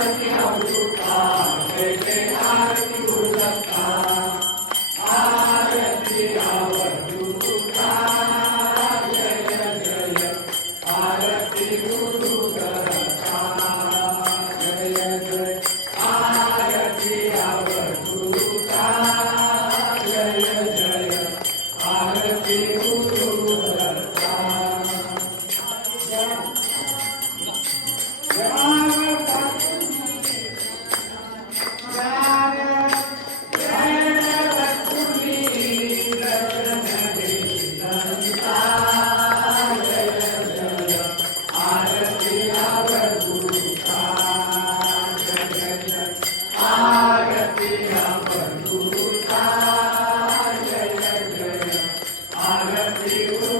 Thank you. Deus.